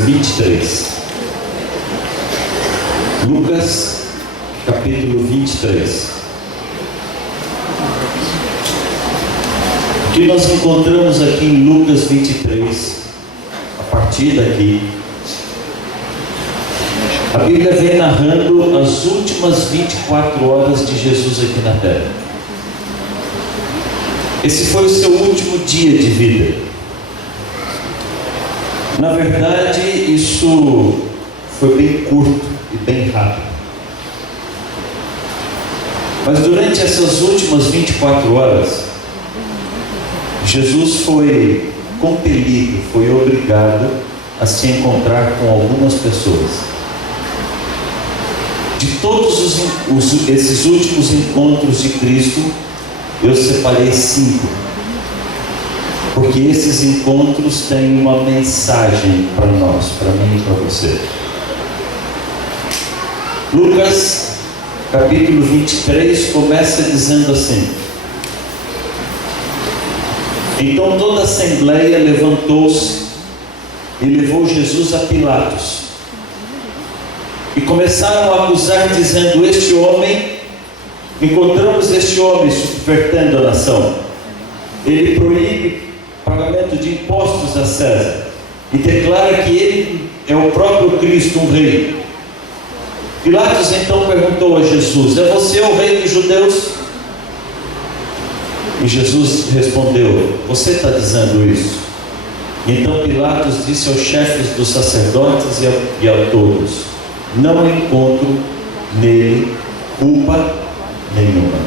23. Lucas, capítulo 23. O que nós encontramos aqui em Lucas 23, a partir daqui, a Bíblia vem narrando as últimas 24 horas de Jesus aqui na terra. Esse foi o seu último dia de vida. Na verdade, isso foi bem curto e bem rápido. Mas durante essas últimas 24 horas, Jesus foi compelido, foi obrigado a se encontrar com algumas pessoas. De todos esses últimos encontros de Cristo, eu separei 5, porque esses encontros têm uma mensagem para nós, para mim e para você. Lucas, capítulo 23, começa dizendo assim: então toda a assembleia levantou-se e levou Jesus a Pilatos, e começaram a acusar, dizendo: encontramos este homem subvertendo a nação. Ele proíbe o pagamento de impostos a César e declara que ele é o próprio Cristo, um rei. Pilatos então perguntou a Jesus: é você o rei dos judeus? E Jesus respondeu: você está dizendo isso? Então Pilatos disse aos chefes dos sacerdotes e a todos: não encontro nele culpa nenhuma.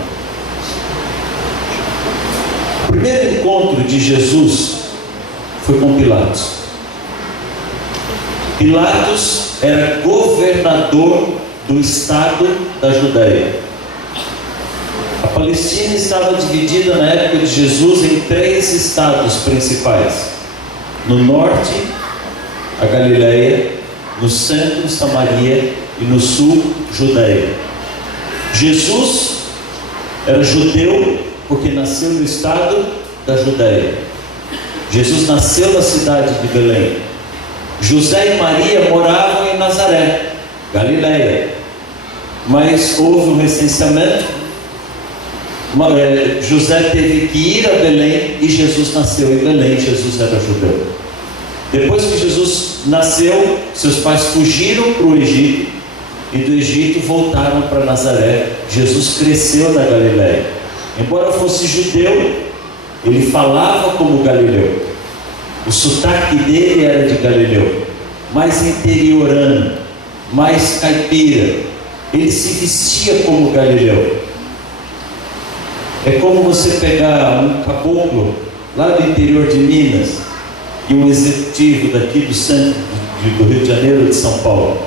O primeiro encontro de Jesus foi com Pilatos. Pilatos era governador do estado da Judéia. A Palestina estava dividida na época de Jesus em 3 estados principais: no norte, a Galileia; no centro, Samaria; e no sul, Judéia. Jesus era judeu porque nasceu no estado da Judéia. Jesus nasceu na cidade de Belém. José e Maria moravam em Nazaré, Galileia, mas houve um recenseamento. José teve que ir a Belém e Jesus nasceu em Belém. Jesus era judeu. Depois que Jesus nasceu, seus pais fugiram para o Egito, e do Egito voltaram para Nazaré. Jesus cresceu na Galileia. Embora fosse judeu, ele falava como galileu. O sotaque dele era de galileu, mais interiorano, mais caipira. Ele se vestia como galileu. É como você pegar um caboclo lá do interior de Minas e um executivo daqui do centro do Rio de Janeiro, de São Paulo.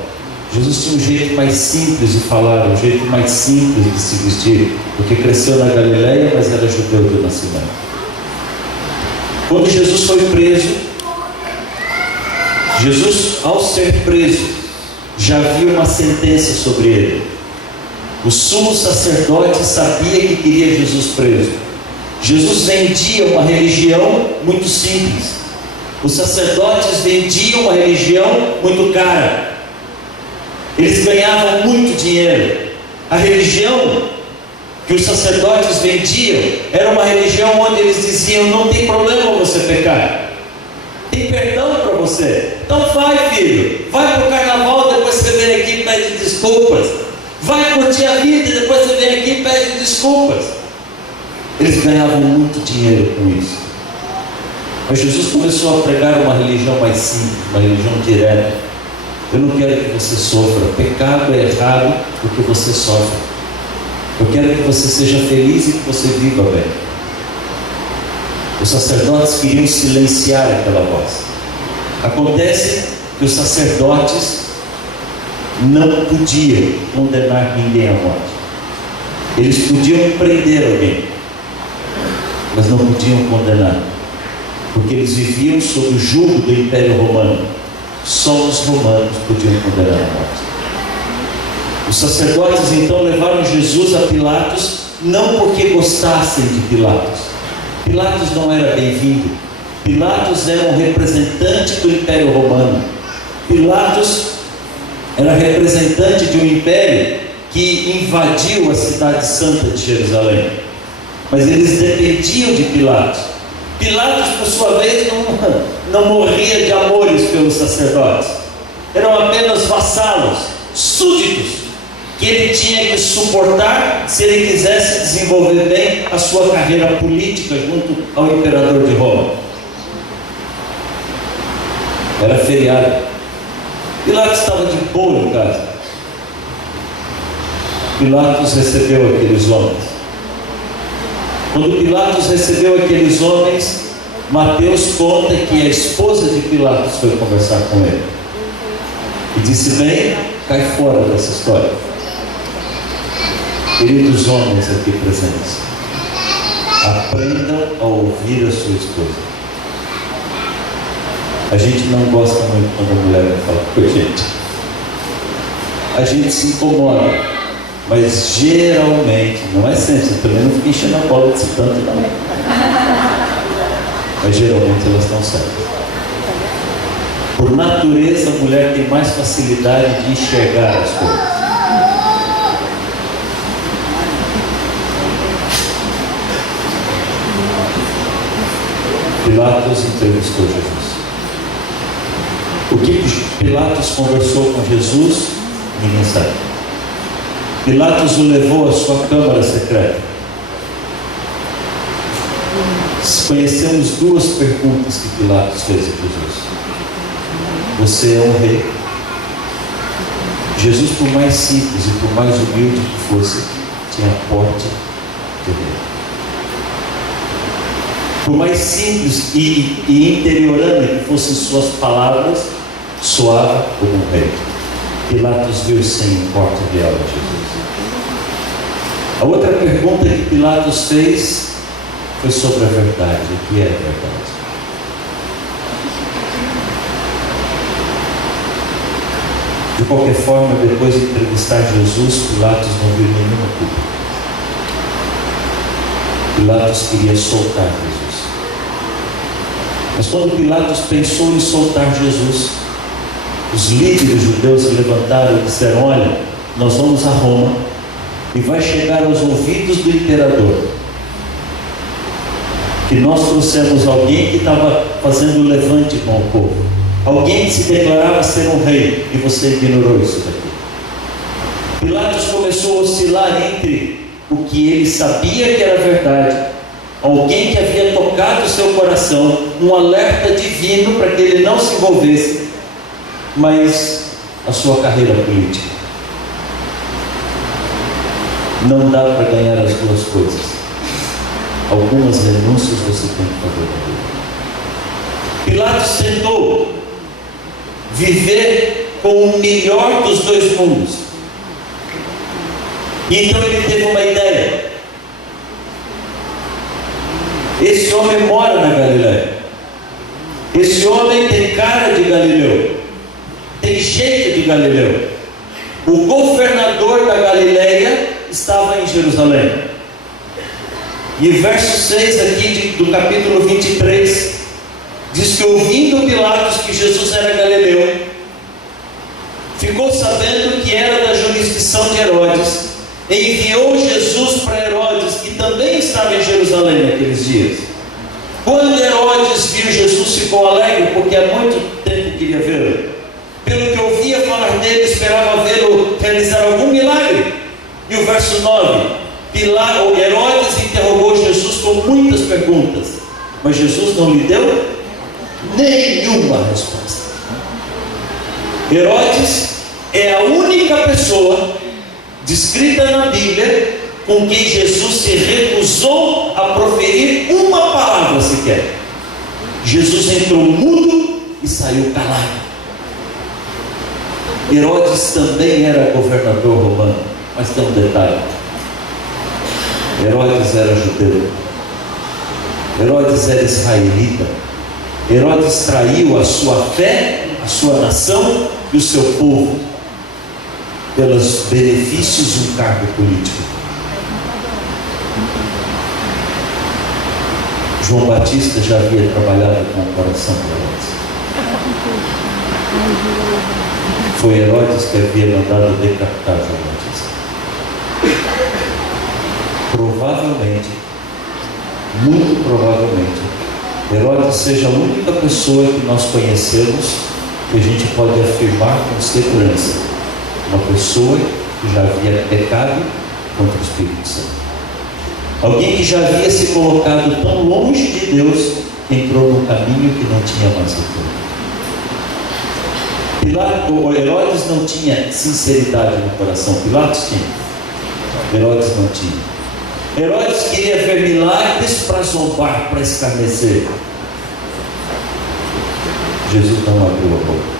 Jesus tinha um jeito mais simples de falar, um jeito mais simples de se vestir, porque cresceu na Galileia, mas era judeu do nascimento. Quando Jesus foi preso, Jesus, ao ser preso, já havia uma sentença sobre ele. O sumo sacerdote sabia que queria Jesus preso. Jesus vendia uma religião muito simples. Os sacerdotes vendiam uma religião muito cara. Eles ganhavam muito dinheiro. A religião que os sacerdotes vendiam era uma religião onde eles diziam: não tem problema você pecar, tem perdão para você. Então vai, filho, vai para o carnaval, depois você vem aqui e pede desculpas. Vai curtir a vida e depois você vem aqui e pede desculpas. Eles ganhavam muito dinheiro com isso. Mas Jesus começou a pregar uma religião mais simples, uma religião direta. Eu não quero que você sofra. Pecado é errado porque você sofre. Eu quero que você seja feliz e que você viva bem. Os sacerdotes queriam silenciar aquela voz. Acontece que os sacerdotes não podiam condenar ninguém à morte. Eles podiam prender alguém, mas não podiam condenar, porque eles viviam sob o jugo do Império Romano. Só os romanos podiam condenar à morte. Os sacerdotes então levaram Jesus a Pilatos, não porque gostassem de Pilatos. Pilatos não era bem-vindo. Pilatos era um representante do Império Romano. Pilatos era representante de um império que invadiu a cidade santa de Jerusalém, mas eles dependiam de Pilatos. Pilatos, por sua vez, não morria de amores pelos sacerdotes, eram apenas vassalos, súditos, que ele tinha que suportar se ele quisesse desenvolver bem a sua carreira política junto ao imperador de Roma. Era feriado. Pilatos estava de boa em casa. Pilatos recebeu aqueles homens. Quando Pilatos recebeu aqueles homens, Mateus conta que a esposa de Pilatos foi conversar com ele e disse: bem, cai fora dessa história. Queridos homens aqui presentes, aprendam a ouvir a sua esposa. A gente não gosta muito quando a mulher vai falar com a gente. A gente se incomoda, mas geralmente, não é sempre, você também não fica enchendo a bola desse tanto, não. Mas geralmente elas estão certas. Por natureza, a mulher tem mais facilidade de enxergar as coisas. Pilatos entrevistou Jesus. O que Pilatos conversou com Jesus, ninguém sabe. Pilatos o levou à sua câmara secreta. Conhecemos duas perguntas que Pilatos fez a Jesus. Você é um rei? Jesus, por mais simples e por mais humilde que fosse, tinha porte de rei. Por mais simples e interiorana que fossem suas palavras, soava como um rei. Pilatos viu sem o porte real de Jesus. A outra pergunta que Pilatos fez foi sobre a verdade. O que é a verdade? De qualquer forma, depois de entrevistar Jesus, Pilatos não viu nenhuma culpa. Pilatos queria soltar Jesus. Mas quando Pilatos pensou em soltar Jesus, os líderes judeus se levantaram e disseram: olha, nós vamos a Roma e vai chegar aos ouvidos do imperador que nós trouxemos alguém que estava fazendo um levante com o povo, alguém que se declarava ser um rei, e você ignorou isso daqui. Pilatos começou a oscilar entre o que ele sabia que era verdade, alguém que havia tocado o seu coração, um alerta divino para que ele não se envolvesse, mas a sua carreira política. Não dá para ganhar as duas coisas. Algumas renúncias você tem que fazer na vida. Pilatos tentou viver com o melhor dos dois mundos. E então ele teve uma ideia. Esse homem mora na Galileia. Esse homem tem cara de Galileu, tem jeito de Galileu. O governador da Galileia estava em Jerusalém. E verso 6 aqui do capítulo 23 diz que, ouvindo Pilatos que Jesus era galileu, ficou sabendo que era da jurisdição de Herodes, e enviou Jesus para Herodes, que também estava em Jerusalém naqueles dias. Quando Herodes viu Jesus, ficou alegre, porque há muito tempo queria vê-lo. Pelo que ouvia falar dele, esperava vê-lo realizar algum milagre. E o verso 9, Herodes interrogou Jesus com muitas perguntas, mas Jesus não lhe deu nenhuma resposta. Herodes é a única pessoa descrita na Bíblia com quem Jesus se recusou a proferir uma palavra sequer. Jesus entrou mudo e saiu calado. Herodes também era governador romano, mas tem um detalhe: Herodes era judeu, Herodes era israelita. Herodes traiu a sua fé, a sua nação e o seu povo pelos benefícios de um cargo político. João Batista já havia trabalhado com o coração de Herodes. Foi Herodes que havia mandado decapitar João Batista. Provavelmente, muito provavelmente, Herodes seja a única pessoa que nós conhecemos que a gente pode afirmar com segurança, uma pessoa que já havia pecado contra o Espírito Santo. Alguém que já havia se colocado tão longe de Deus que entrou num caminho que não tinha mais retorno. Herodes não tinha sinceridade no coração. Pilatos tinha. Herodes não tinha. Herodes queria ver milagres para zombar, para escarnecer. Jesus não abriu a boca.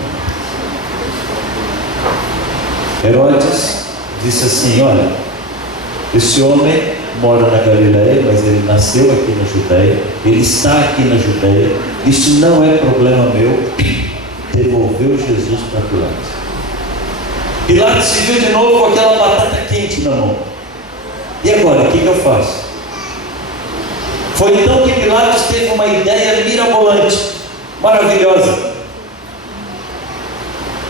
Herodes disse assim: olha, esse homem mora na Galileia, mas ele nasceu aqui na Judeia, ele está aqui na Judeia, isso não é problema meu. Devolveu Jesus para Pilatos. Pilatos se viu de novo com aquela batata quente na mão. E agora, o que eu faço? Foi então que Pilatos teve uma ideia mirabolante, maravilhosa.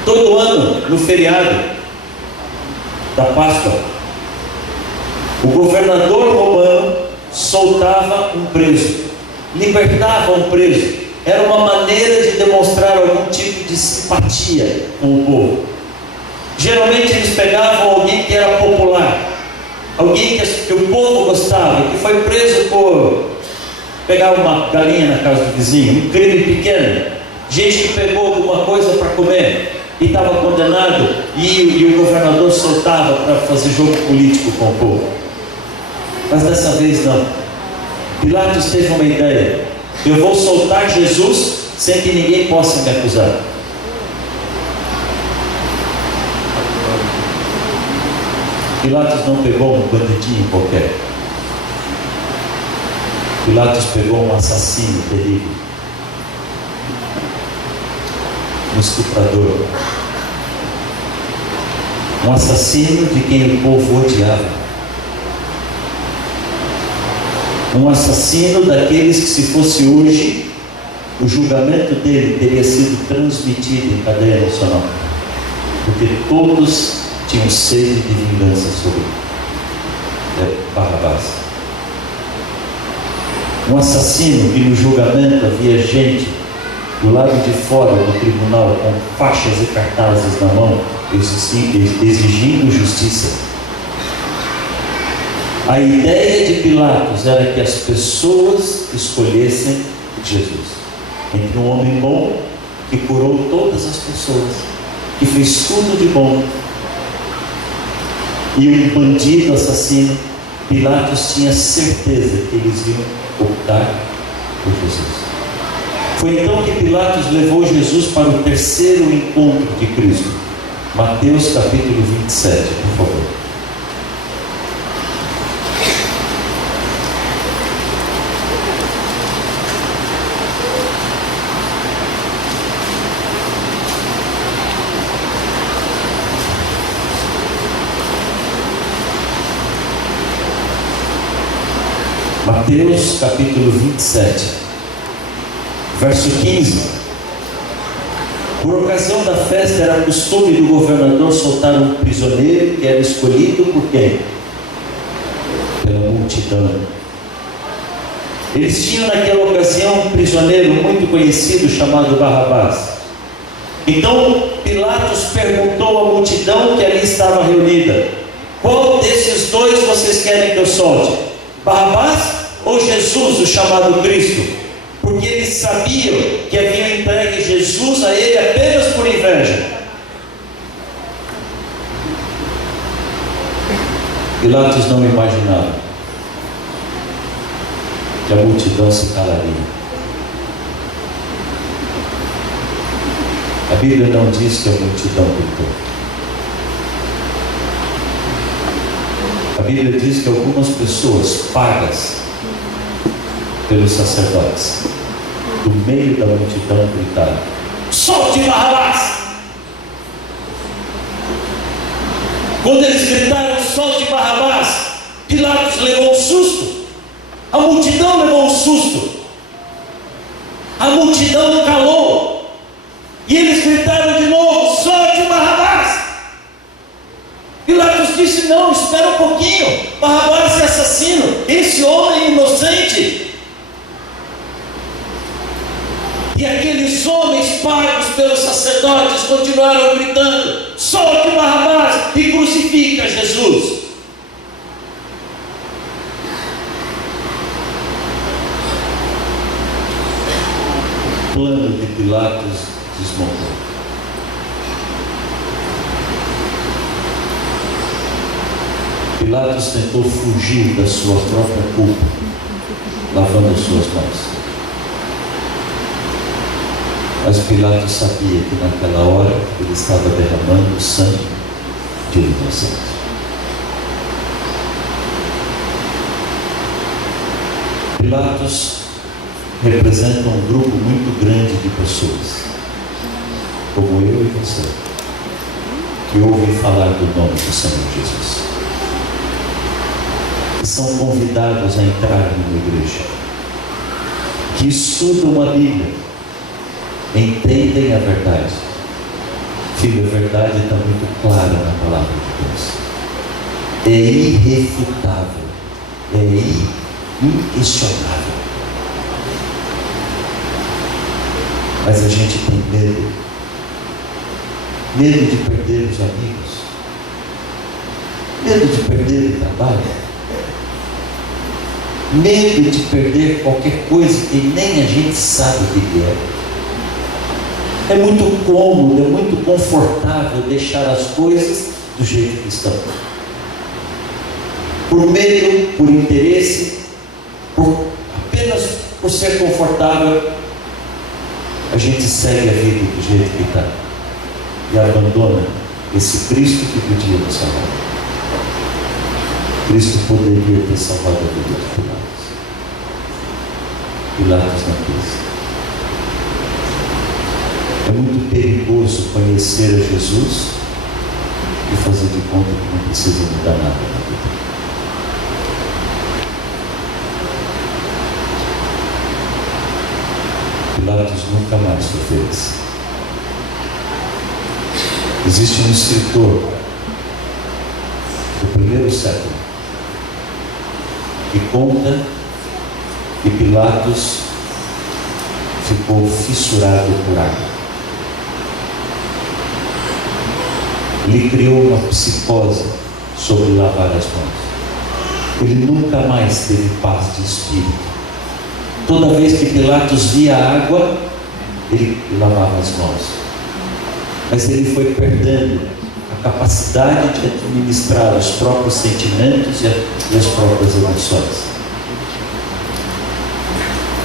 Todo ano, no feriado da Páscoa, o governador romano soltava um preso, libertava um preso. Era uma maneira de demonstrar algum tipo de simpatia com o povo. Geralmente eles pegavam alguém que era popular, alguém que o povo gostava, que foi preso por pegar uma galinha na casa do vizinho, um crime pequeno, gente que pegou alguma coisa para comer e estava condenado, e o governador soltava para fazer jogo político com o povo. Mas dessa vez não. Pilatos teve uma ideia: eu vou soltar Jesus sem que ninguém possa me acusar. Pilatos não pegou um bandidinho qualquer. Pilatos pegou um assassino terrível, um estuprador, um assassino de quem o povo odiava, um assassino daqueles que, se fosse hoje, o julgamento dele teria sido transmitido em cadeia nacional, porque todos tinham sede de vingança sobre Barrabás. Um assassino que no julgamento havia gente do lado de fora do tribunal com faixas e cartazes na mão, exigindo justiça. A ideia de Pilatos era que as pessoas escolhessem Jesus entre um homem bom que curou todas as pessoas, que fez tudo de bom, e um bandido assassino. Pilatos tinha certeza que eles iam optar por Jesus. Foi então que Pilatos levou Jesus para o terceiro encontro de Cristo. Mateus capítulo 27, por favor. Mateus capítulo 27, verso 15. Por ocasião da festa era costume do governador soltar um prisioneiro que era escolhido por quem? Pela multidão. Eles tinham naquela ocasião um prisioneiro muito conhecido chamado Barrabás. Então Pilatos perguntou à multidão que ali estava reunida: qual desses dois vocês querem que eu solte? Barrabás ou Jesus, o chamado Cristo? Porque eles sabiam que haviam entregue Jesus a ele apenas por inveja. Pilatos não imaginava que a multidão se calaria. A Bíblia não diz que a multidão gritou. A Bíblia diz que algumas pessoas pagas pelos sacerdotes, do meio da multidão, gritaram: solte Barrabás! Quando eles gritaram solte Barrabás, Pilatos levou um susto, a multidão levou um susto, a multidão calou, e eles gritaram não, espera um pouquinho, Barrabás é assassino, esse homem é inocente. E aqueles homens pagos pelos sacerdotes continuaram gritando: solte Barrabás e crucifica Jesus. O plano de Pilatos desmontou. Pilatos tentou fugir da sua própria culpa, lavando as suas mãos. Mas Pilatos sabia que naquela hora ele estava derramando o sangue de um inocente. Pilatos representa um grupo muito grande de pessoas, como eu e você, que ouvem falar do nome do Senhor Jesus, que são convidados a entrar numa igreja, que estudam a Bíblia, entendem a verdade. Filho, a verdade está muito clara na palavra de Deus. É irrefutável, é inquestionável. Mas a gente tem medo de perder os amigos, medo de perder o trabalho, medo de perder qualquer coisa que nem a gente sabe o que é. É muito cômodo, é muito confortável deixar as coisas do jeito que estão. Por medo, por interesse, apenas por ser confortável, a gente segue a vida do jeito que está e abandona esse Cristo que podia nos salvar. Cristo poderia ter salvado a vida de Pilatos. Pilatos não quis. É muito perigoso conhecer a Jesus e fazer de conta que não precisa mudar nada na vida. Pilatos nunca mais foi feliz. Existe um escritor do primeiro século que conta que Pilatos ficou fissurado por água. Ele criou uma psicose sobre lavar as mãos. Ele nunca mais teve paz de espírito. Toda vez que Pilatos via água, ele lavava as mãos. Mas ele foi perdendo a capacidade de administrar os próprios sentimentos e as próprias emoções.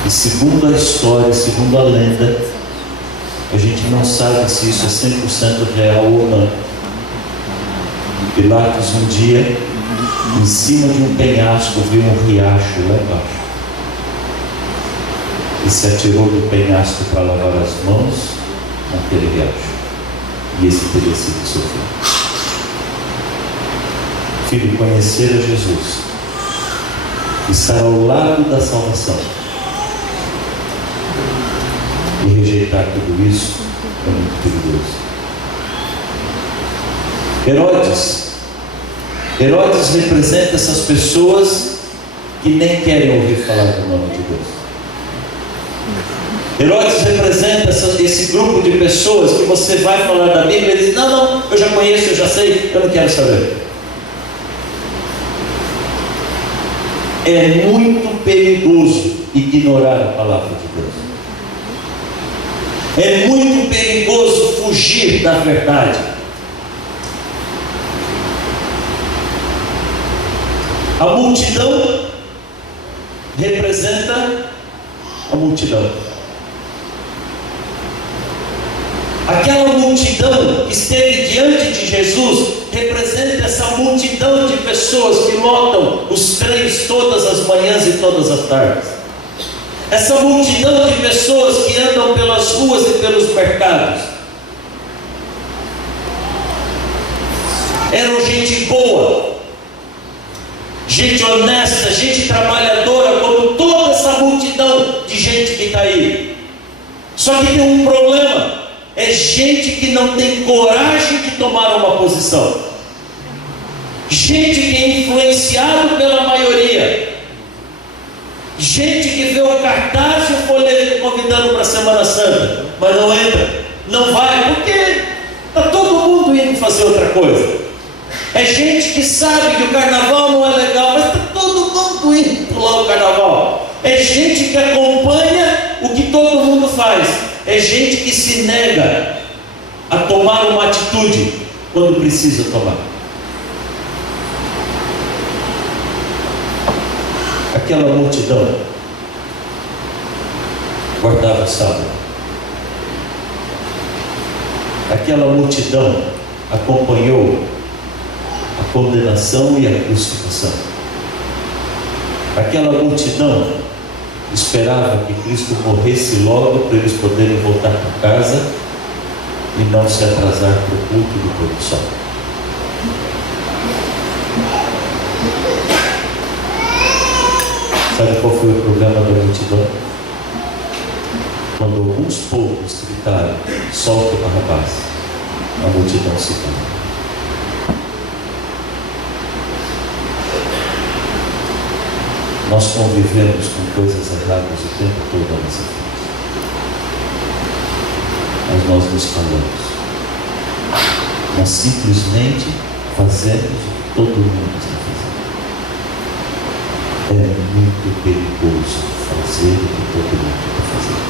E segundo a história, segundo a lenda, a gente não sabe se isso é 100% real ou não. Pilatos um dia, em cima de um penhasco, viu um riacho lá embaixo. E se atirou do penhasco para lavar as mãos naquele riacho. E esse teria sido o seu filho. Filho, conhecer a Jesus, estar ao lado da salvação e rejeitar tudo isso é muito perigoso. Herodes representa essas pessoas que nem querem ouvir falar do nome de Deus. Herodes representa esse grupo de pessoas que você vai falar da Bíblia e diz: não, eu já conheço, eu já sei, eu não quero saber. É muito perigoso ignorar a palavra de Deus. É muito perigoso fugir da verdade. A multidão representa a multidão. Aquela multidão que esteve diante de Jesus representa essa multidão de pessoas que lotam os trens todas as manhãs e todas as tardes. Essa multidão de pessoas que andam pelas ruas e pelos mercados. Eram gente boa, gente honesta, gente trabalhadora, como toda essa multidão de gente que está aí. Só que tem um problema. É gente que não tem coragem de tomar uma posição. gente que é influenciado pela maioria, gente que vê o cartaz e o folheto convidando para a Semana Santa, mas não entra, não vai, porque está todo mundo indo fazer outra coisa. É gente que sabe que o carnaval não é legal, mas está todo mundo indo pular o carnaval. É gente que acompanha o que todo mundo faz. É gente que se nega a tomar uma atitude quando precisa tomar. Aquela multidão guardava o sábado. Aquela multidão acompanhou a condenação e a crucificação. Aquela multidão esperava que Cristo morresse logo para eles poderem voltar para casa e não se atrasar para o culto do pôr do sol. Sabe qual foi o problema da multidão? Quando alguns poucos gritaram: solta o Barrabás, a multidão se calou. Nós convivemos com coisas erradas o tempo todo à nossa frente, mas nós nos calamos. Nós simplesmente fazemos o que todo mundo está fazendo. É muito perigoso fazer o que todo mundo está fazendo.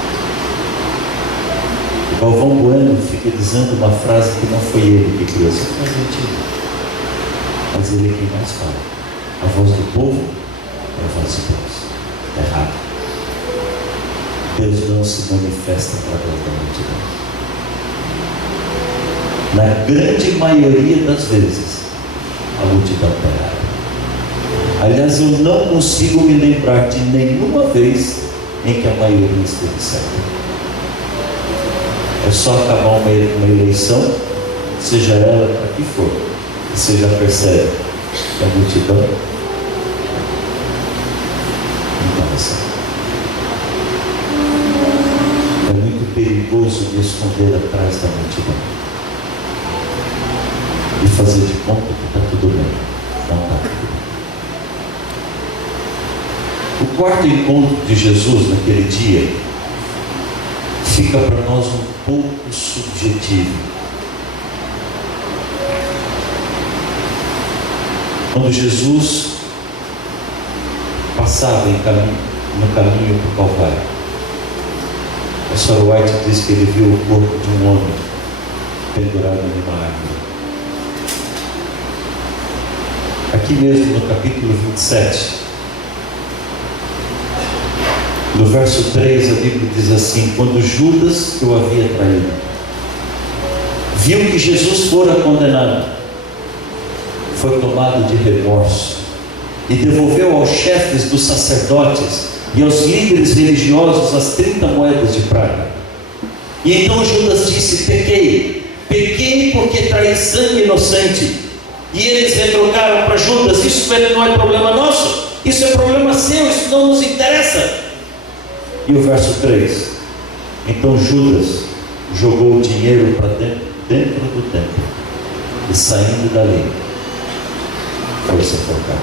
O Galvão Bueno fica dizendo uma frase que não foi ele que criou, isso é mentira, mas ele é quem mais fala. A voz do povo é a voz de Deus. É errado. Deus não se manifesta através da multidão. Na grande maioria das vezes, a multidão está errada. Aliás, eu não consigo me lembrar de nenhuma vez em que a maioria esteve certa. É só acabar uma eleição, seja ela para que for, e você já percebe que a multidão não está certa. É muito perigoso me esconder atrás da multidão e fazer de conta que está tudo bem. Não está tudo bem. O quarto encontro de Jesus naquele dia fica para nós um pouco subjetivo. Quando Jesus passava no caminho para o Calvário, a Sr. White diz que ele viu o corpo de um homem pendurado numa árvore. Aqui mesmo no capítulo 27, no verso 3, a Bíblia diz assim: quando Judas, que o havia traído, viu que Jesus fora condenado, foi tomado de remorso e devolveu aos chefes dos sacerdotes e aos líderes religiosos as 30 moedas de prata. E então Judas disse: pequei porque traí sangue inocente. E eles retrocaram para Judas: isso não é problema nosso, isso é problema seu, isso não nos interessa. E o verso 3: então Judas jogou o dinheiro para dentro do templo e, saindo dali, foi se enforcar.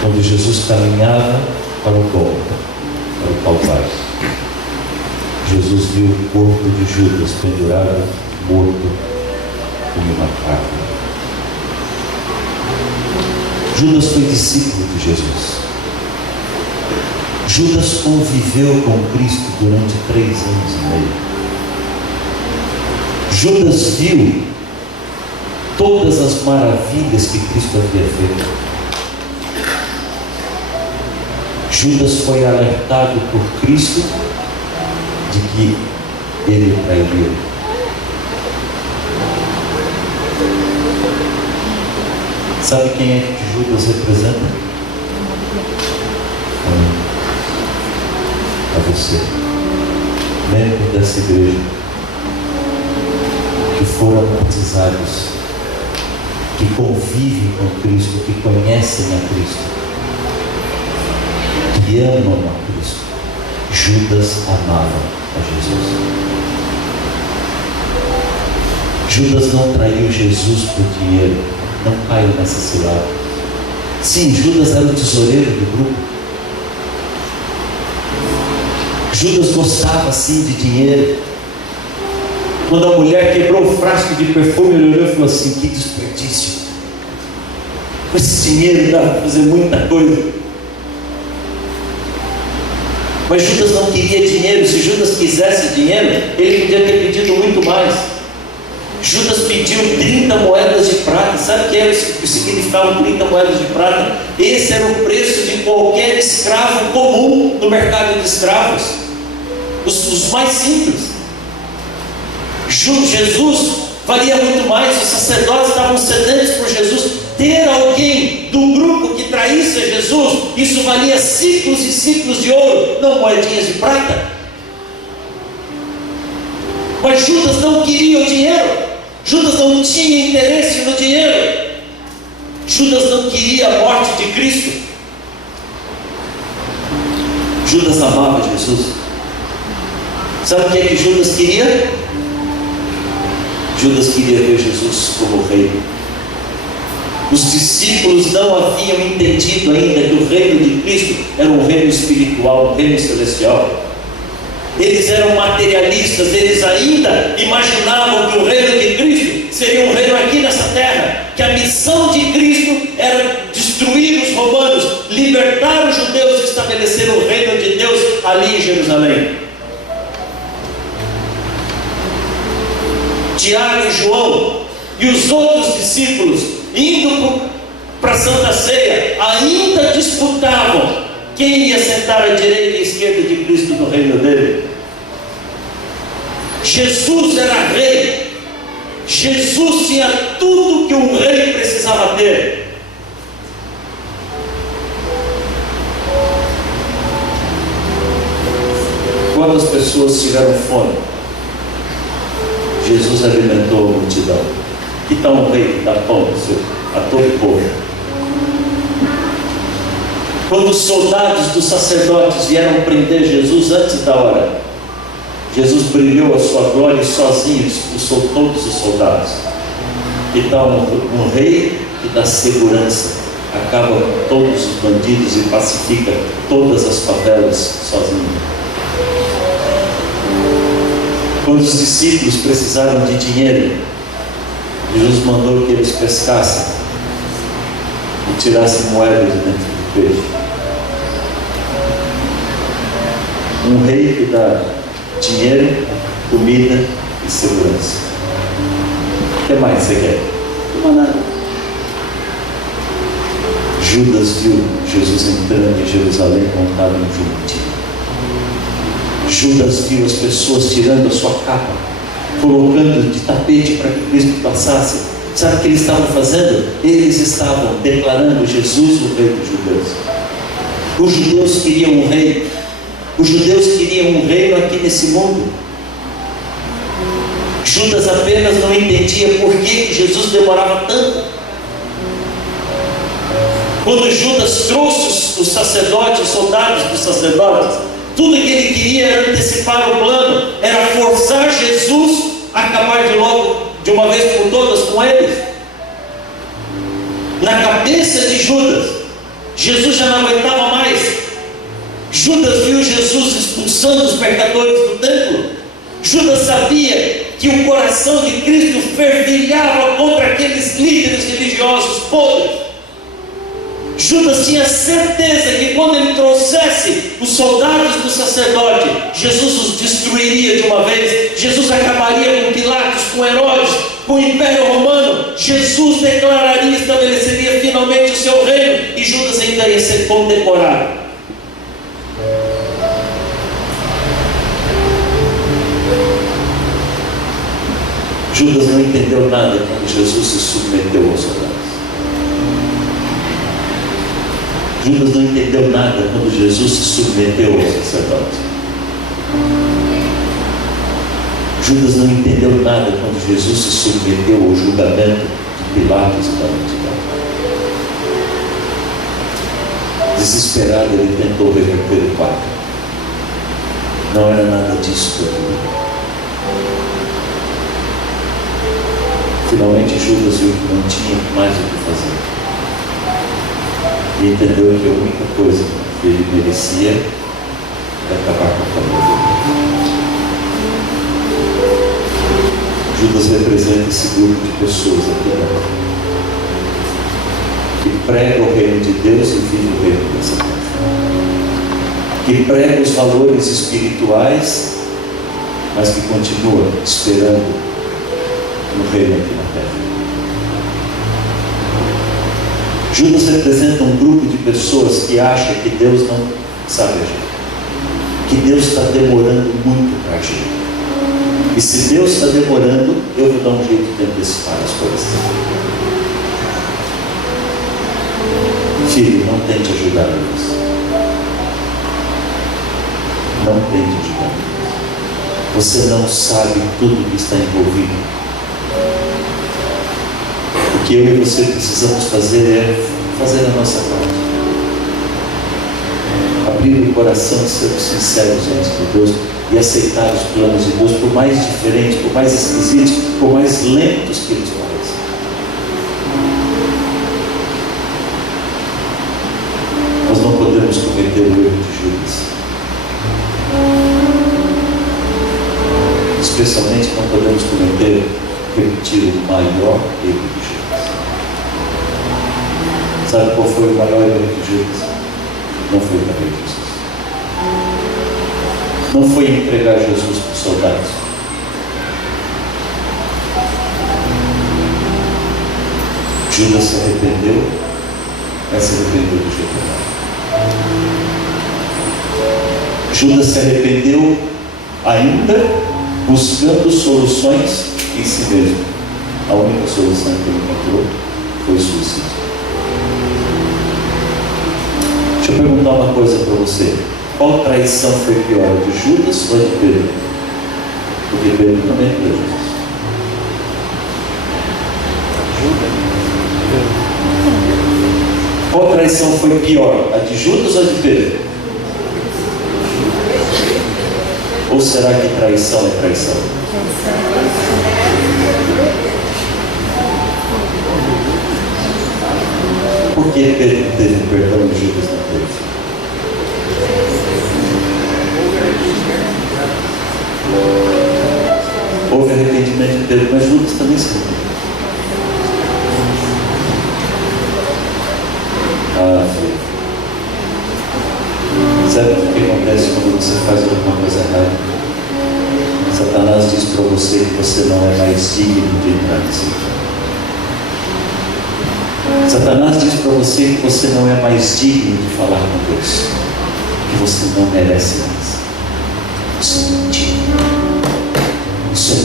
Quando Jesus caminhava para o Gólgota, para o Calvário, Jesus viu o corpo de Judas pendurado, morto em uma árvore. Judas foi discípulo de Jesus. Judas conviveu com Cristo durante 3 anos e meio. Judas viu todas as maravilhas que Cristo havia feito. Judas foi alertado por Cristo de que ele o trairia. Sabe quem é que Judas representa? A você, membro dessa igreja, que foram batizados, que convivem com Cristo, que conhecem a Cristo, que amam a Cristo. Judas amava a Jesus. Judas não traiu Jesus por dinheiro. Não caiu nessa cilada. Sim, Judas era o tesoureiro do grupo. Judas gostava sim de dinheiro. Quando a mulher quebrou o frasco de perfume, ele olhou e falou assim: que desperdício. Com esse dinheiro dá para fazer muita coisa. Mas Judas não queria dinheiro. Se Judas quisesse dinheiro, ele podia ter pedido muito mais. Judas pediu 30 moedas de prata. Sabe o que era o significado 30 moedas de prata? Esse era o preço de qualquer escravo comum no mercado de escravos, os mais simples. Jesus valia muito mais. Os sacerdotes estavam sedentos por Jesus. Ter alguém do grupo que traísse a Jesus, isso valia ciclos e ciclos de ouro, não moedinhas de prata. Mas Judas não queria o dinheiro. Judas não tinha interesse no dinheiro. Judas não queria a morte de Cristo. Judas amava Jesus. Sabe o que é que Judas queria? Judas queria ver Jesus como rei. Os discípulos não haviam entendido ainda que o reino de Cristo era um reino espiritual, um reino celestial. Eles eram materialistas. Eles ainda imaginavam que o reino de Cristo seria um reino aqui nessa terra, que a missão de Cristo era destruir os romanos, libertar os judeus e estabelecer o reino de Deus ali em Jerusalém. Tiago e João e os outros discípulos, indo para a Santa Ceia, ainda disputavam quem ia sentar à direita e à esquerda de Cristo no reino dele. Jesus era rei. Jesus tinha tudo que um rei precisava ter. Quando as pessoas tiveram fome, Jesus alimentou a multidão. Que tal um rei que dá pão a todo o povo? Quando os soldados dos sacerdotes vieram prender Jesus antes da hora, Jesus brilhou a sua glória e sozinho expulsou todos os soldados. Que tal um rei que dá segurança, acaba com todos os bandidos e pacifica todas as favelas sozinho? Quando os discípulos precisaram de dinheiro, Jesus mandou que eles pescassem e tirassem moedas de dentro do peixe. Um rei que dá dinheiro, comida e segurança. O que mais você quer? Não há nada. Judas viu Jesus entrando em Jerusalém montado em um jumentinho. Judas viu as pessoas tirando a sua capa, colocando de tapete para que Cristo passasse. Sabe o que eles estavam fazendo? Eles estavam declarando Jesus o rei dos judeus. Os judeus queriam um rei. Os judeus queriam um reino aqui nesse mundo. Judas apenas não entendia por que Jesus demorava tanto. Quando Judas trouxe os sacerdotes, os soldados dos sacerdotes, tudo que ele queria era antecipar o plano, era forçar Jesus a acabar de logo, de uma vez por todas, com eles. Na cabeça de Judas, Jesus já não aguentava mais. Judas viu Jesus expulsando os pecadores do templo. Judas sabia que o coração de Cristo fervilhava contra aqueles líderes religiosos podres. Judas tinha certeza que quando ele trouxesse os soldados do sacerdote, Jesus os destruiria de uma vez. Jesus acabaria com Pilatos, com Herodes, com o Império Romano. Jesus declararia e estabeleceria finalmente o seu reino, e Judas ainda ia ser condecorado. Judas não entendeu nada quando Jesus se submeteu aos soldados. Judas não entendeu nada quando Jesus se submeteu aos sacerdotes. Judas não entendeu nada quando Jesus se submeteu ao julgamento de Pilatos e da multidão. Desesperado, ele tentou reverter o quadro. Não era nada disso. Finalmente Judas viu que não tinha mais o que fazer. E entendeu que a única coisa que ele merecia era acabar com a família dele. Judas representa esse grupo de pessoas aqui dentro, que prega o reino de Deus e vive o reino dessa terra, que prega os valores espirituais, mas que continua esperando no reino aqui na terra. Judas representa um grupo de pessoas que acha que Deus não sabe agir, que Deus está demorando muito para agir. E se Deus está demorando, eu vou dar um jeito de antecipar as coisas. Filho, não tente ajudar Deus. Não tente ajudar Deus. Você não sabe tudo que está envolvido. O que eu e você precisamos fazer é fazer a nossa parte. Abrir o coração e sermos sinceros diante de Deus e aceitar os planos de Deus, por mais diferentes, por mais esquisitos, por mais lentos que eles pareçam. Nós não podemos cometer o erro de Judas. Especialmente não podemos repetir o maior erro de Judas. Sabe qual foi o maior erro de Judas? Não foi trair Jesus. Não foi entregar Jesus para os soldados. Judas se arrependeu, mas se arrependeu do jeito errado. Judas se arrependeu ainda buscando soluções em si mesmo. A única solução que ele encontrou foi o suicídio. Deixa eu perguntar uma coisa para você. Qual traição foi pior, a de Judas ou a de Pedro? Porque Pedro também foi Jesus. Qual traição foi pior, a de Judas ou a de Pedro? Ou será que traição é traição? Por que Pedro teve perdão e Judas não teve? Houve arrependimento de Pedro, mas Judas também se arrependeu. Filho. Sabe o que acontece quando você faz alguma coisa errada? Satanás diz para você que você não é mais digno de entrar nesse lugar. Satanás diz para você que você não é mais digno de falar com Deus, que você não merece mais. Isso é mentira. Isso é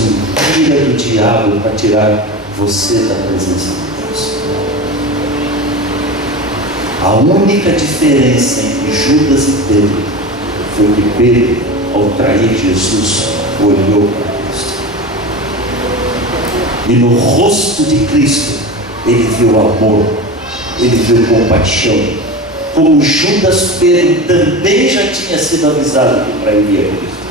mentira do diabo para tirar você da presença de Deus. A única diferença entre Judas e Pedro foi que Pedro, ao trair Jesus, olhou para Cristo. E no rosto de Cristo, ele viu amor, ele viu compaixão. Como Judas, Pedro também já tinha sido avisado que trairia Cristo.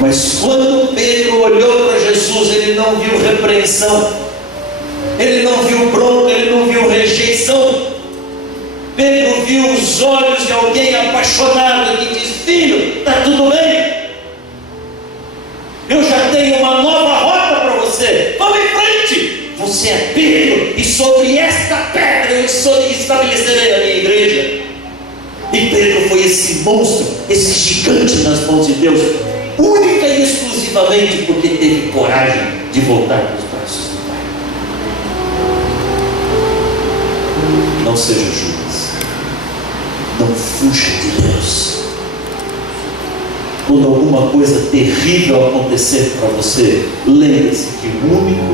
Mas quando Pedro olhou para Jesus, ele não viu repreensão, ele não viu bronca, ele não viu rejeição. Pedro viu os olhos de alguém apaixonado que diz: filho, está tudo bem, eu já tenho uma nova rota para você, vamos em frente. Você é Pedro, e sobre esta pedra eu estabelecerei a minha igreja. E Pedro foi esse monstro, esse gigante nas mãos de Deus, única e exclusivamente porque teve coragem de voltar para os braços do Pai. Não seja Judas, não fuja de Deus. Quando alguma coisa terrível acontecer para você, lembre-se que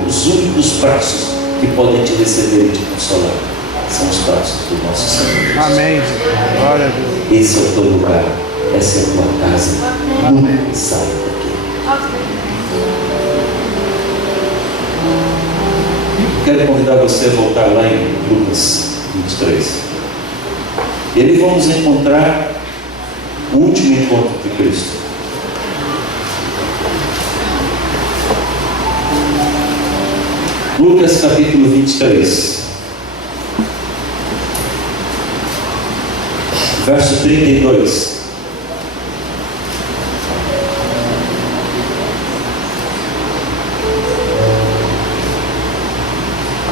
os únicos braços que podem te receber e te consolar são os braços do nosso Senhor. Amém. Glória a Deus. Esse é o teu lugar, essa é a tua casa. Nunca saia daqui. Quero convidar você a voltar lá em Lucas 23. E ali vamos encontrar o último encontro de Cristo. Lucas capítulo 23, verso 32.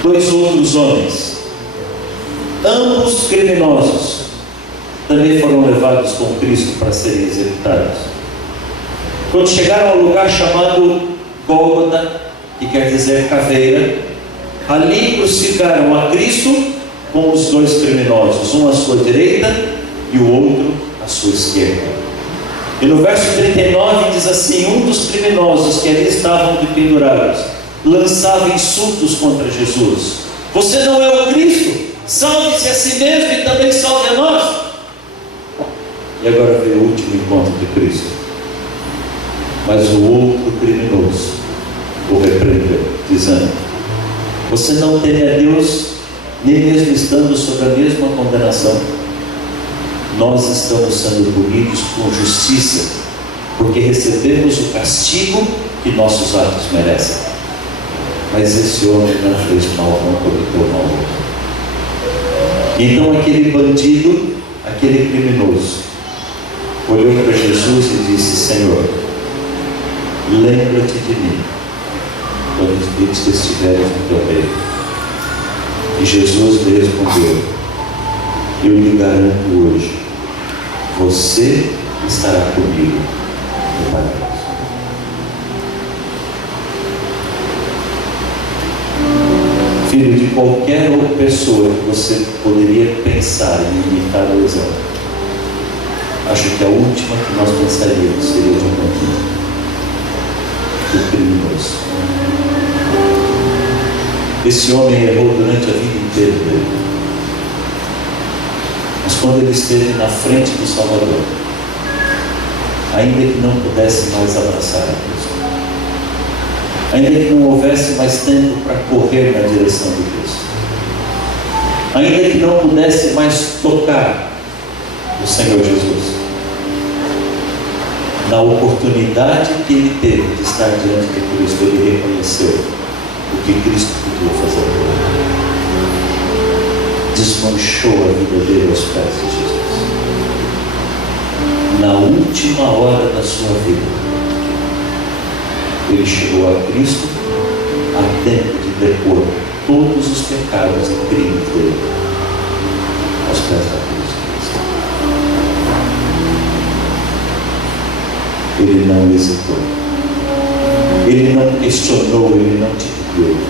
Dois outros homens, ambos criminosos, também foram levados com Cristo para serem executados. Quando chegaram ao lugar chamado Gólgota, que quer dizer caveira, ali crucificaram a Cristo com os dois criminosos, um à sua direita e o outro à sua esquerda. E no verso 39 diz assim: um dos criminosos que ali estavam pendurados lançava insultos contra Jesus: você não é o Cristo? Salve-se a si mesmo e também salve a nós. E agora veio o último encontro de Cristo, mas o outro criminoso o repreendeu, dizendo: você não teme a Deus, nem mesmo estando sob a mesma condenação? Nós estamos sendo punidos com justiça, porque recebemos o castigo que nossos atos merecem. Mas esse homem não fez mal, não cometeu mal. Então aquele bandido, aquele criminoso, olhou para Jesus e disse: Senhor, lembra-te de mim quando estiveres no teu reino. E Jesus lhe respondeu: eu lhe garanto hoje, você estará comigo no paraíso. Filho, de qualquer outra pessoa que você poderia pensar em imitar o exemplo, acho que a última que nós pensaríamos seria de um bandido, do criminoso. Esse homem errou durante a vida inteira dele, mas quando ele esteve na frente do Salvador, ainda que não pudesse mais abraçar a Cristo, ainda que não houvesse mais tempo para correr na direção de Cristo, ainda que não pudesse mais tocar o Senhor Jesus, na oportunidade que ele teve de estar diante de Cristo, ele reconheceu o que Cristo podia fazer por ele. Desmanchou a vida dele aos pés de Jesus. Na última hora da sua vida, ele chegou a Cristo a tempo de depor todos os pecados e crimes dele aos pés da cruz de Cristo. Ele não hesitou, ele não questionou, ele não titubeou,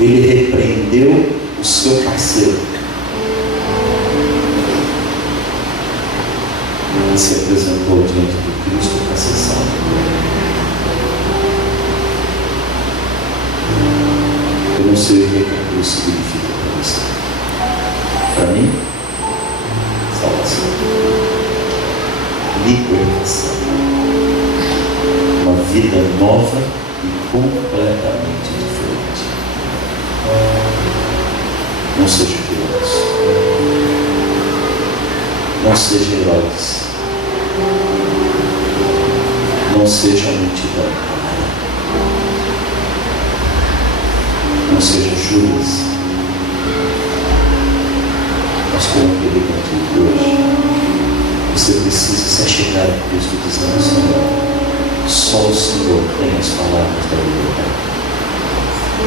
ele repreendeu o seu parceiro e se apresentou diante de Cristo para ser salvo. Eu não sei o que a cruz significa para você. Para mim, salvação, libertação, uma vida nova e completamente diferente. Não seja curioso, não seja heróis, não seja multidão, não seja Judas, mas como aquele bandido hoje, você precisa se achegar a Cristo dizendo: Senhor, só o Senhor tem as palavras da liberdade,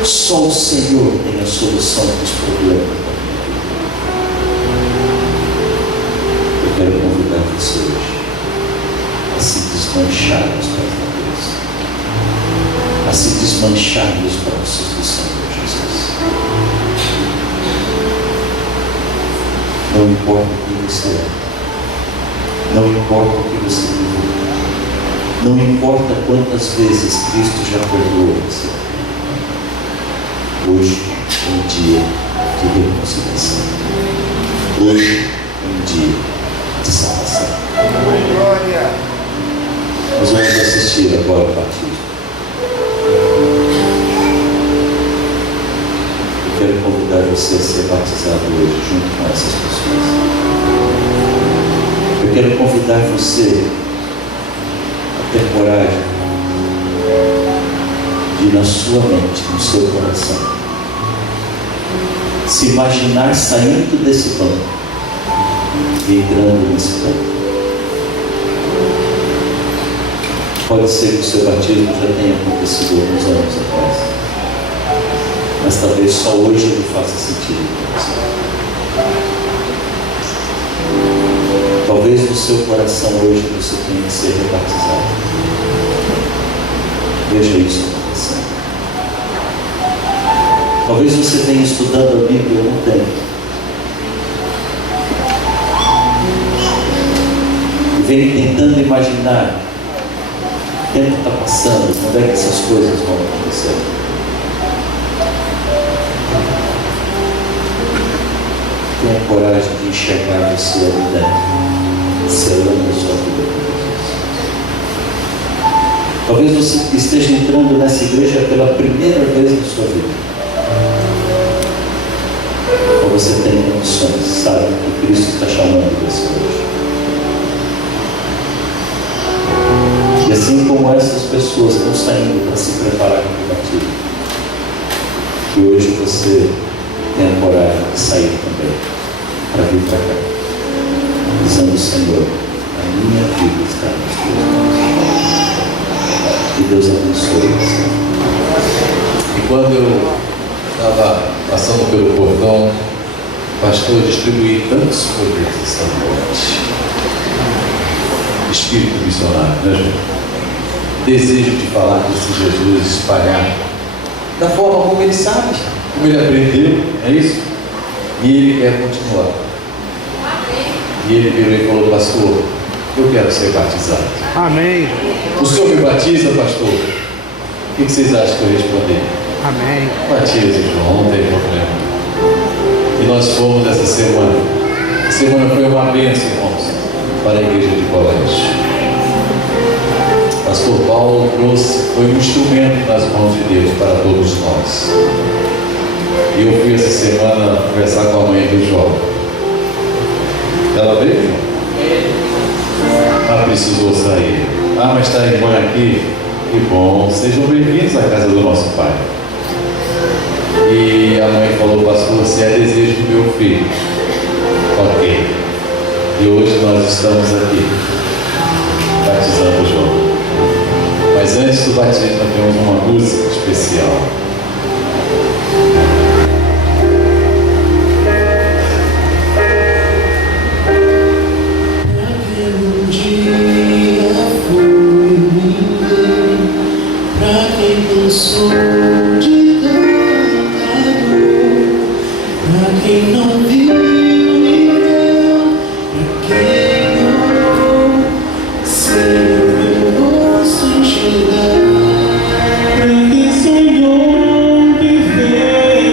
só o Senhor tem a solução dos problemas da minha vida. Eu quero convidar você hoje a se desmanchar nos pés da cruz, a se desmanchar nos braços do Senhor Jesus. Não importa o que você é, não importa o que você viveu, não importa quantas vezes Cristo já perdoou você, hoje é um dia de reconciliação, hoje é um dia de salvação. Glória! Nós vamos assistir agora o batismo. Eu quero convidar você a ser batizado hoje junto com essas pessoas. Eu quero convidar você a ter coragem de e na sua mente, no seu coração, se imaginar saindo desse banco e entrando nesse banco. Pode ser que o seu batismo já tenha acontecido alguns anos atrás, mas talvez só hoje ele faça sentido para você. Talvez no seu coração hoje você tenha que ser rebatizado. Veja isso acontecendo. Talvez você tenha estudado a Bíblia há algum tempo e venha tentando imaginar. O tempo está passando, quando é que essas coisas vão acontecer? Tenha coragem de enxergar você ali dentro, selando a sua vida com Jesus. Talvez você esteja entrando nessa igreja pela primeira vez na sua vida. Ou você tem condições, sabe que Cristo está chamando você hoje. E assim como essas pessoas estão saindo para se preparar para o batismo, que hoje você tenha coragem de sair também, para vir para cá, dizendo: Senhor, a minha vida está nas tuas mãos. Que Deus abençoe você. E quando eu estava passando pelo portão, o pastor distribuiu tantos poderes esta noite. Espírito missionário, né, gente? Desejo de falar desse Jesus, espalhar da forma como ele sabe, como ele aprendeu, é isso? E ele quer continuar. E ele virou e falou: pastor, eu quero ser batizado. Amém. O senhor me batiza, pastor? O que vocês acham que eu respondi? Amém. Batiza, João, não tem problema. E nós fomos essa semana. A semana foi uma bênção, irmãos, para a igreja de Colégio. Pastor Paulo foi um instrumento nas mãos de Deus para todos nós. E eu fui essa semana conversar com a mãe do João. Ela veio, João? Ah, precisou sair. Ah, mas está a irmã aqui? Que bom, sejam bem-vindos à casa do nosso Pai. E a mãe falou: pastor, você é desejo do meu filho. Ok. E hoje nós estamos aqui batizando o João. Mas antes do batismo, nós temos uma música especial. Um dia foi ninguém, pra quem pensou de tanta dor, pra quem não viu ninguém, pra quem orou, sem o meu rosto enxergar, pra quem sonhou viver.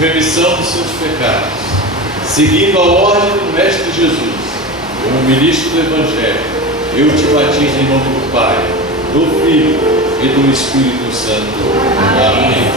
remissão dos seus pecados, seguindo a ordem do Mestre Jesus, como ministro do Evangelho, eu te batizo em nome do Pai, do Filho e do Espírito Santo. Amém.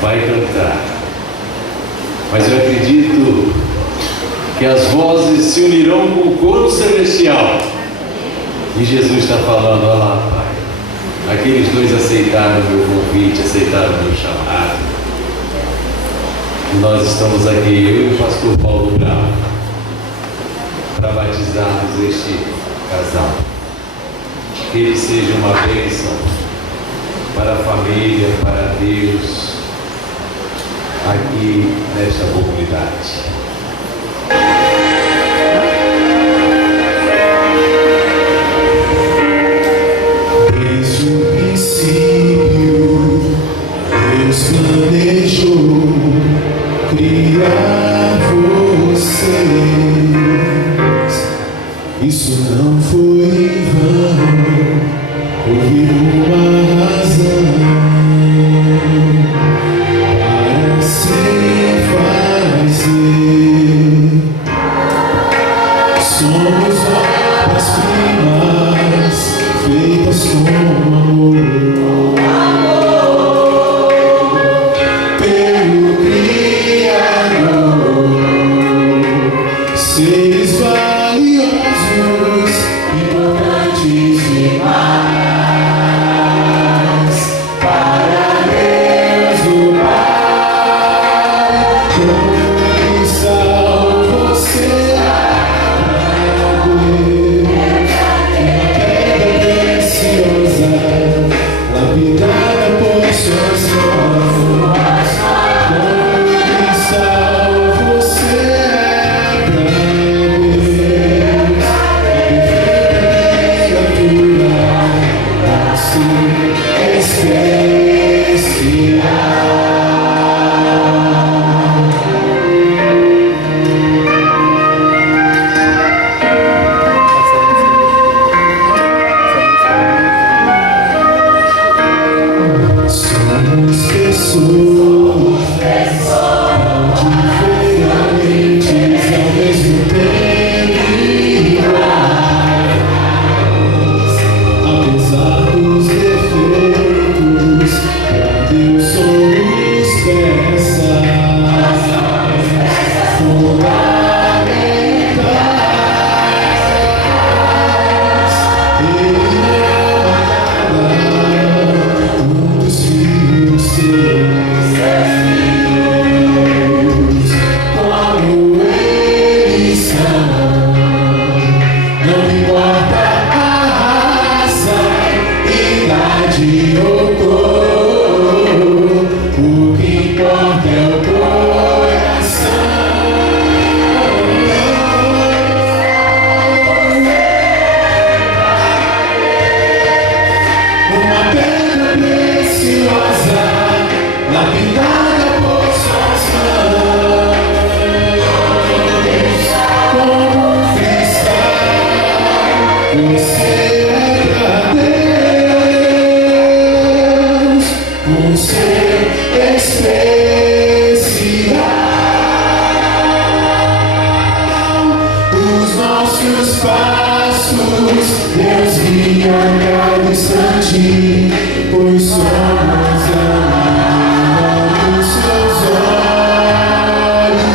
Vai cantar, mas eu acredito que as vozes se unirão com o coro celestial. E Jesus está falando: olha lá, Pai, aqueles dois aceitaram o meu convite, aceitaram o meu chamado. E nós estamos aqui, eu e o pastor Paulo Bravo, para batizarmos este casal. Que ele seja uma bênção para a família, para Deus, aqui nesta comunidade. Desde o princípio, Deus planejou criar vocês. Isso não foi em vão, houve uma razão para se fazer. Somos obras-primas feitas com amor pelo Criador. nossos passos, Deus guia a cada instante, pois somos a menina dos seus olhos.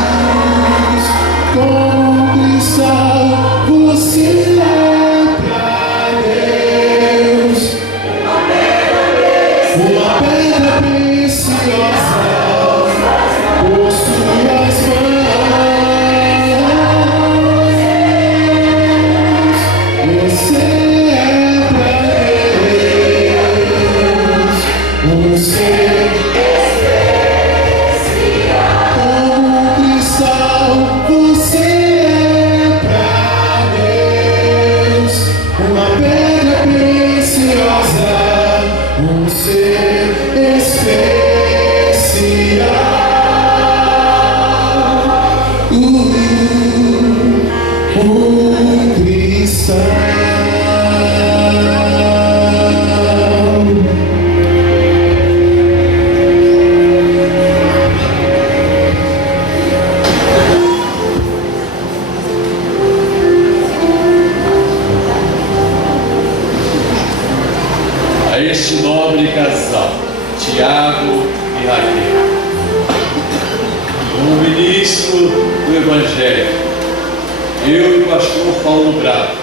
Como um cristal, você é pra Deus uma pedra preciosa por suas mãos. Você é pra Deus um ser especial. Como um cristal, você é pra Deus uma pedra preciosa, um ser especial. Cristal. A este nobre casal, Tiago e Raquel, como ministro do Evangelho, eu e o pastor Paulo Bravo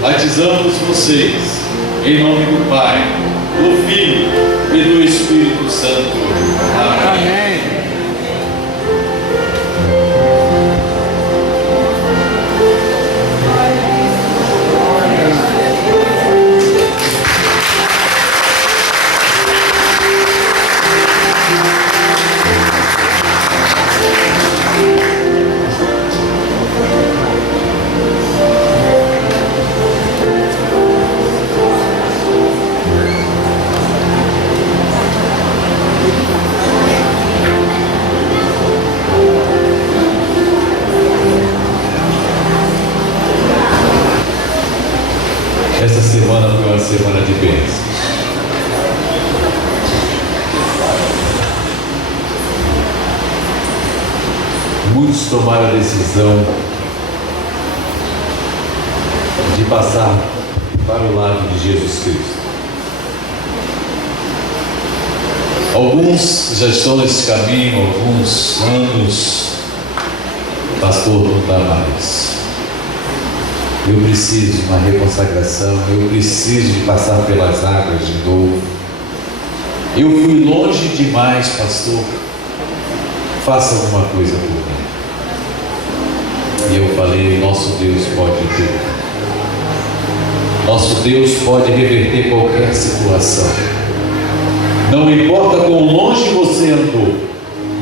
batizamos vocês em nome do Pai, do Filho e do Espírito Santo. Amém. Esta semana foi uma semana de bênçãos. Muitos tomaram a decisão de passar para o lado de Jesus Cristo. Alguns já estão nesse caminho, alguns anos, pastor, não dá mais. Eu preciso de uma reconsagração, eu preciso de passar pelas águas de novo. Eu fui longe demais, pastor. Faça alguma coisa por mim. E eu falei, nosso Deus pode ter. Nosso Deus pode reverter qualquer situação. Não importa quão longe você andou,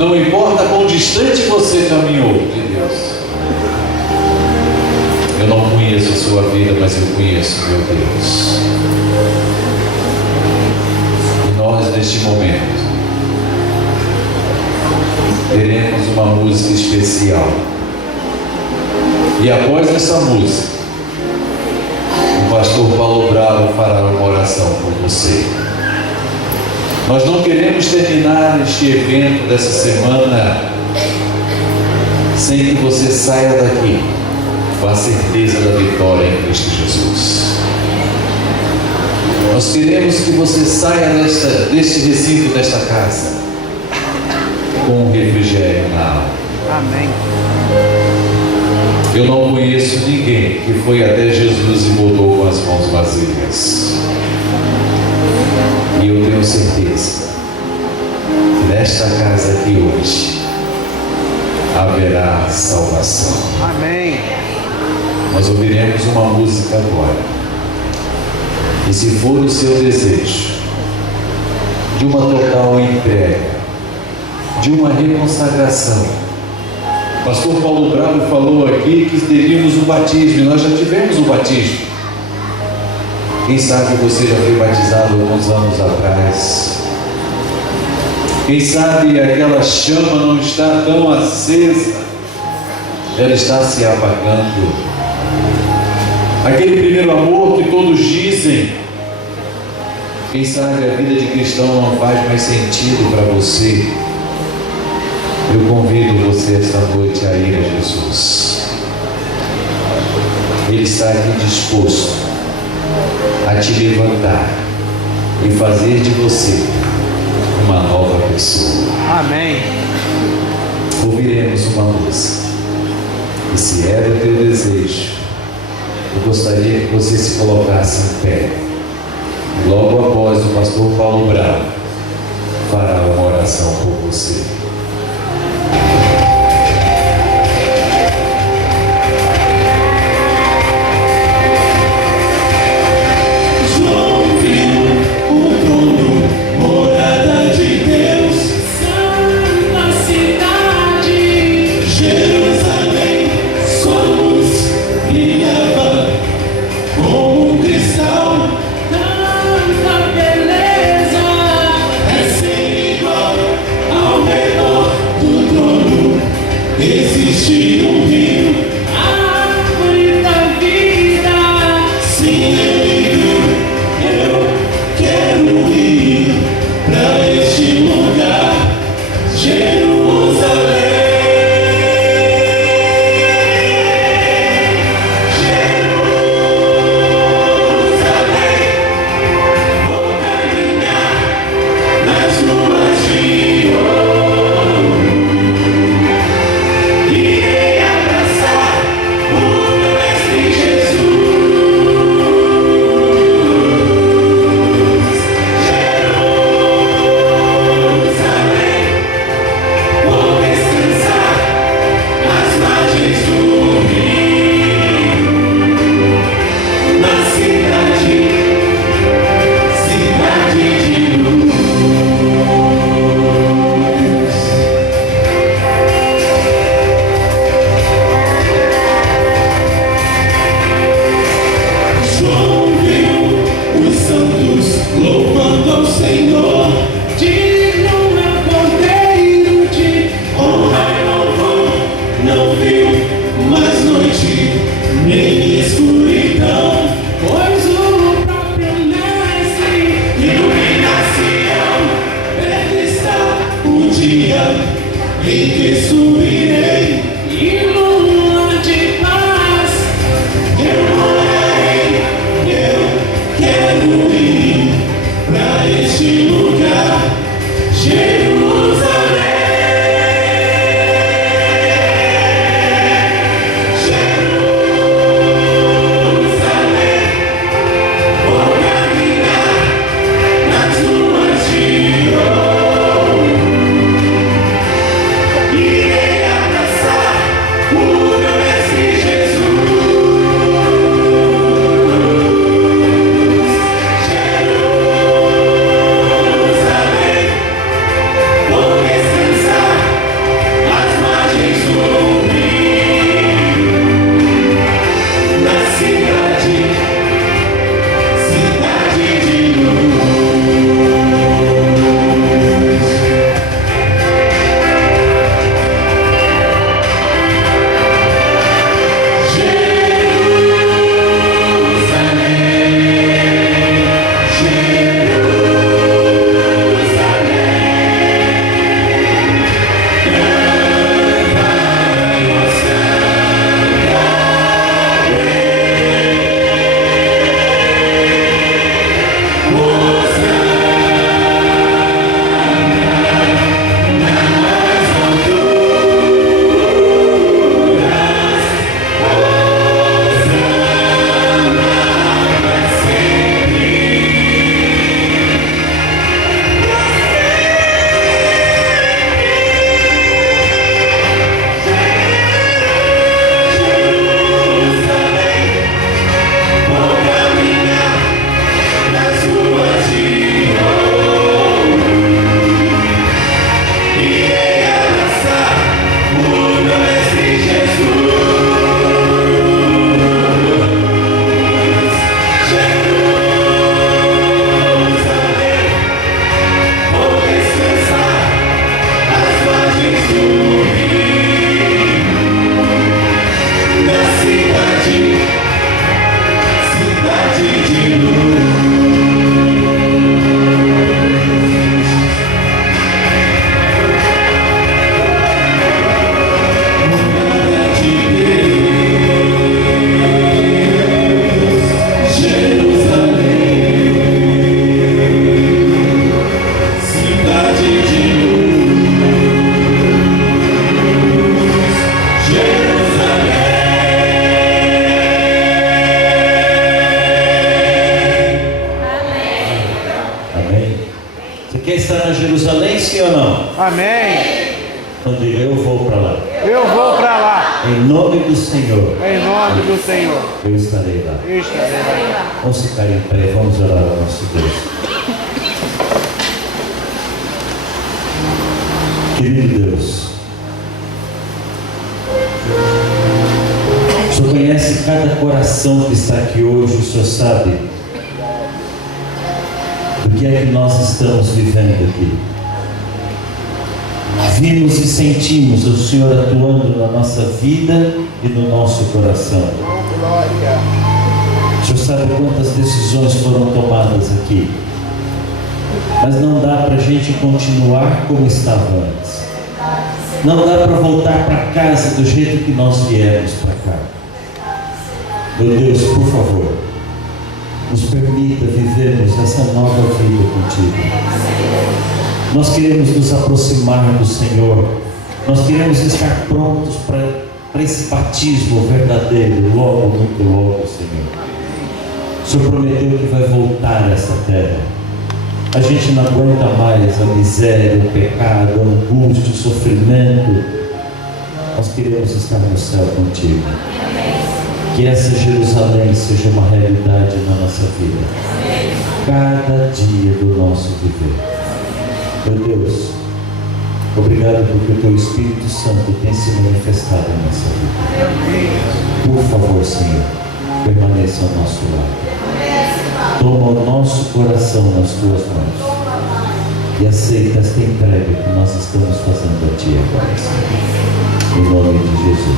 não importa quão distante você caminhou de Deus. Eu não conheço a sua vida, mas eu conheço meu Deus. E nós, neste momento, teremos uma música especial. E após essa música, o pastor Paulo Bravo fará uma oração por você. Nós não queremos terminar este evento dessa semana sem que você saia daqui com a certeza da vitória em Cristo Jesus. Nós queremos que você saia deste recinto, desta casa, com um refrigério na alma. Amém. Eu não conheço ninguém que foi até Jesus e voltou com as mãos vazias. E eu tenho certeza que nesta casa aqui hoje haverá salvação. Amém. Nós ouviremos uma música agora. E se for o seu desejo de uma total entrega, de uma reconsagração, o pastor Paulo Bravo falou aqui que teríamos o batismo, e nós já tivemos o batismo. Quem sabe você já foi batizado alguns anos atrás. Quem sabe aquela chama não está tão acesa, ela está se apagando. Aquele primeiro amor que todos dizem, quem sabe a vida de cristão não faz mais sentido para você. Eu convido você esta noite a ir a Jesus. está aqui disposto a te levantar e fazer de você uma nova pessoa. Amém. Ouviremos uma música. E se é do teu desejo, eu gostaria que você se colocasse em pé. Logo após o pastor Paulo Bravo fará uma oração por você. Existe um rio, árvore da vida. Sim, eu quero ir pra este lugar, Jerusalém. Vou caminhar nas ruas de ouro. Irei abraçar o meu mestre Jesus. Jerusalém, vou descansar às margens do rio, na cidade de luz. João viu os santos louvando ao Senhor. Digno é o Cordeiro de honra e louvor. Não viu mais noite nem escuridão, pois o próprio Mestre ilumina Sião. Perto está o dia em que subirei e lua de paz eu morarei. Eu quero ir pra este lugar, Jerusalém. Jerusalém, sim ou não? Amém. Então diga, eu vou para lá. Eu vou para lá. Em nome do Senhor, Em nome do Senhor. eu estarei lá. Eu estarei lá. Vamos ficar em pé, vamos orar ao nosso Deus. Querido Deus, o Senhor conhece cada coração que está aqui hoje, o Senhor sabe do que é que nós estamos vivendo aqui. Vimos e sentimos o Senhor atuando na nossa vida e no nosso coração. O Senhor sabe quantas decisões foram tomadas aqui, mas não dá para a gente continuar como estava antes. Não dá para voltar para casa do jeito que nós viemos para cá. Meu Deus, por favor, nos permita vivermos essa nova vida contigo. Nós queremos nos aproximar do Senhor. Nós queremos estar prontos para esse batismo verdadeiro, logo, muito logo, Senhor. O Senhor prometeu que vai voltar a essa terra. A gente não aguenta mais a miséria, o pecado, a angústia, o sofrimento. Nós queremos estar no céu contigo. Que essa Jerusalém seja uma realidade na nossa vida. Cada dia do nosso viver. Meu Deus, obrigado porque o Teu Espírito Santo tem se manifestado em nossa vida. Por favor, Senhor, permaneça ao nosso lado. Toma o nosso coração nas Tuas mãos e aceita esta entrega que nós estamos fazendo a Ti agora, Senhor. Em nome de Jesus.